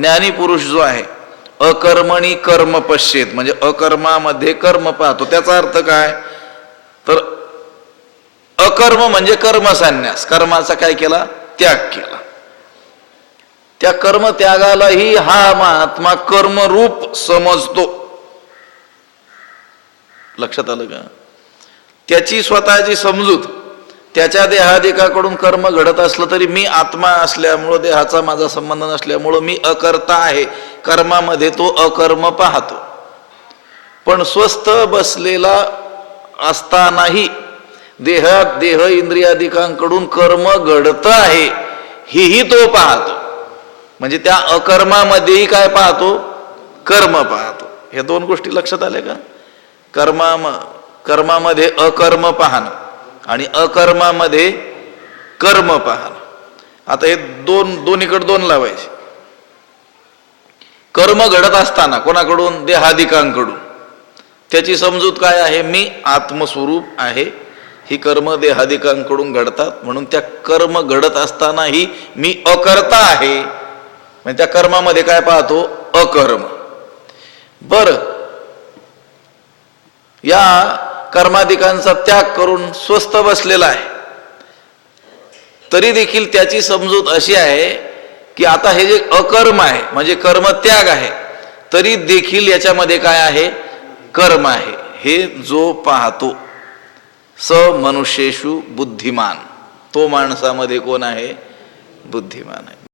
ज्ञानी पुरुष जो आहे अकर्मणी कर्म पश्चेत म्हणजे अकर्मामध्ये कर्म पाहतो. त्याचा अर्थ काय? तर अकर्म म्हणजे कर्मसन्यास. कर्माचा काय केला? त्याग केला. त्या कर्मत्यागालाही हा महात्मा कर्मरूप समजतो. लक्षात आलं का? त्याची स्वतःची समजूत त्याच्या देहाधिकाकडून कर्म घडत असलं तरी मी आत्मा असल्यामुळं देहाचा माझा संबंध नसल्यामुळं मी अकर्ता आहे. कर्मामध्ये तो अकर्म पाहतो. पण स्वस्थ बसलेला असतानाही देहात देह इंद्रियाधिकांकडून कर्म घडतं आहे हेही तो पाहतो. म्हणजे त्या अकर्मामध्येही काय पाहतो? कर्म पाहतो. हे दोन गोष्टी लक्षात आल्या का? कर्मा कर्मामध्ये अकर्म पाहणं. आणि अकर्मामध्ये कर्म पहा आता हे दोन दोन्हीकडे दोन लावायचे. कर्म घडत असताना कोणाकडून? देहाधिकांकडून. त्याची समजूत काय आहे? मी आत्मस्वरूप आहे. ही कर्म देहाधिकांकडून घडतात. म्हणून त्या कर्म घडत असतानाही मी अकर्ता आहे. म्हणजे त्या कर्मामध्ये काय पाहतो? अकर्म. बर. या कर्माधिकांचा त्याग करून स्वस्थ बसलेला आहे. तरी देखील त्याची समजूत अशी आहे की आता हे जे अकर्म आहे म्हणजे कर्मत्याग आहे तरी देखील याच्यामध्ये काय आहे? कर्म आहे. हे जो पाहतो स मनुष्येषु बुद्धिमान. तो माणसामध्ये कोण आहे? बुद्धिमान आहे.